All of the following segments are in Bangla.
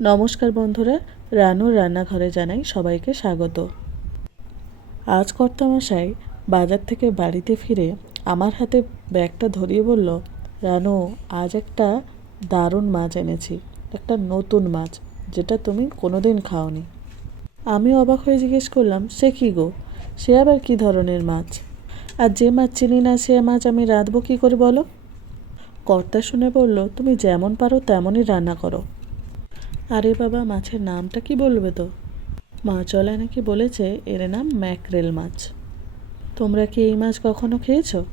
নমস্কার বন্ধুরা রানুর রান্নাঘরে জানাই সবাইকে স্বাগত। আজ কর্তামশাই বাজার থেকে বাড়িতে ফিরে আমার হাতে ব্যাগটা ধরিয়ে বলল, রানু, আজ একটা দারুণ মাছ এনেছি, একটা নতুন মাছ, যেটা তুমি কোনোদিন খাওনি। আমি অবাক হয়ে জিজ্ঞেস করলাম, সে কী গো? সে আবার কী ধরনের মাছ? আর যে মাছ চিনি না, সে মাছ আমি রাঁধবো কী করে বলো? কর্তা শুনে বলল, তুমি যেমন পারো তেমনই রান্না করো। আরে বাবা, মাছের নামটা কি বলবে তো? মাছওয়ালা নাকি বলেছে, এর নাম ম্যাকরেল মাছ। তোমরা কি এই মাছ কখনো খেয়েছো?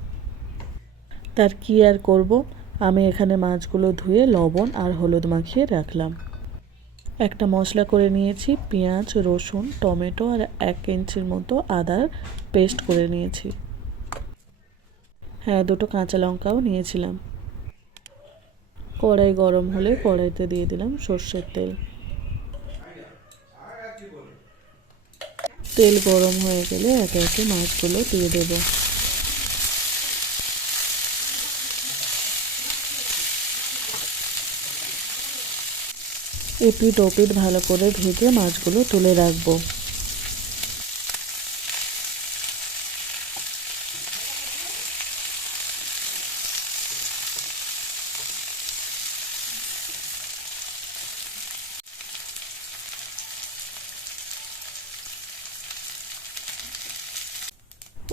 তার কি আর করব? আমি এখানে মাছগুলো ধুয়ে লবণ আর হলুদ মাখিয়ে রাখলাম। একটা মশলা করে নিয়েছি, পেঁয়াজ, রসুন, টমেটো আর এক ইঞ্চির মতো আদার পেস্ট করে নিয়েছি। হ্যাঁ দুটো কাঁচা লঙ্কাও নিয়েছিলাম। কড়াই গরম হলে কড়াইতে দিয়ে দিলাম সর্ষের তেল। তেল গরম হয়ে গেলে একে একে মাছগুলো দিয়ে দেব। এপিট ওপিট ভালো করে ভেজে মাছগুলো তুলে রাখব।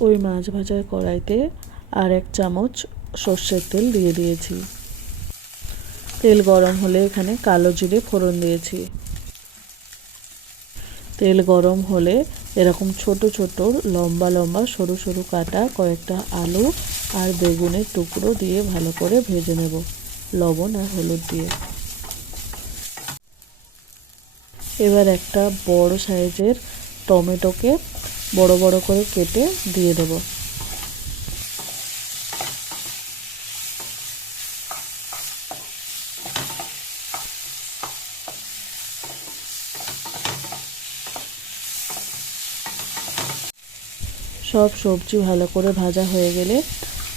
ওই মাছ ভাজার কড়াইতে আর এক চামচ সর্ষের তেল দিয়ে দিয়েছি। তেল গরম হলে এখানে কালো জিরে ফোড়ন দিয়েছি। তেল গরম হলে এরকম ছোট ছোট, লম্বা লম্বা, সরু সরু কাটা কয়েকটা আলু আর বেগুনের টুকরো দিয়ে ভালো করে ভেজে নেব, লবণ আর হলুদ দিয়ে। এবার একটা বড় সাইজের টমেটোকে বড় বড় করে কেটে দিয়ে দেব। সব সবজি ভালো করে ভাজা হয়ে গেলে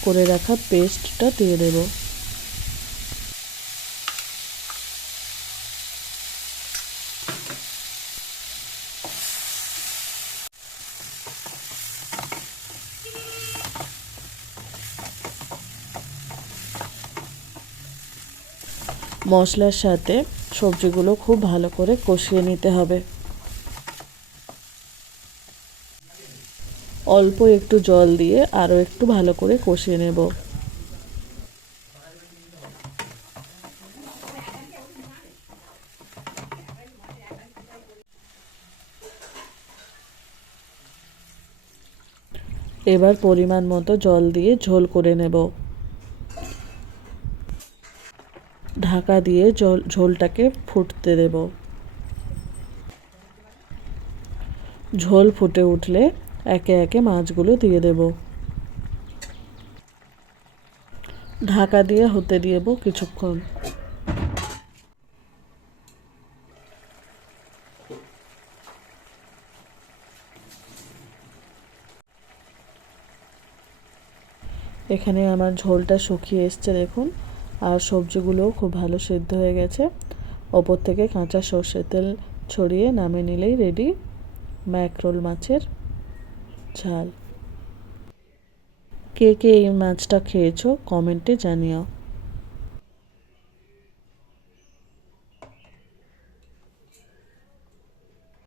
করে রাখা পেস্টটা দিয়ে দেবো। মশলার সাথে সবজিগুলো খুব ভালো করে কষিয়ে নিতে হবে। অল্প একটু জল দিয়ে আরও একটু ভালো করে কষিয়ে নেব। এবার পরিমাণ মতো জল দিয়ে ঝোল করে নেব। ঢাকা দিয়ে জল ঝোলটাকে ফুটতে দেব। ঝোল ফুটে উঠলে একে একে মাছগুলো দিয়ে দেব। ঢাকা দিয়ে হতে দিয়েব কিছুক্ষণ। এখানে আমার ঝোলটা শুকিয়ে এসছে, দেখুন। আর সবজিগুলোও খুব ভালো সেদ্ধ হয়ে গেছে। ওপর থেকে কাঁচা সর্ষের তেল ছড়িয়ে নামিয়ে নিলেই রেডি ম্যাকরোল মাছের ঝাল। কে কে এই মাছটা খেয়েছো কমেন্টে জানিও।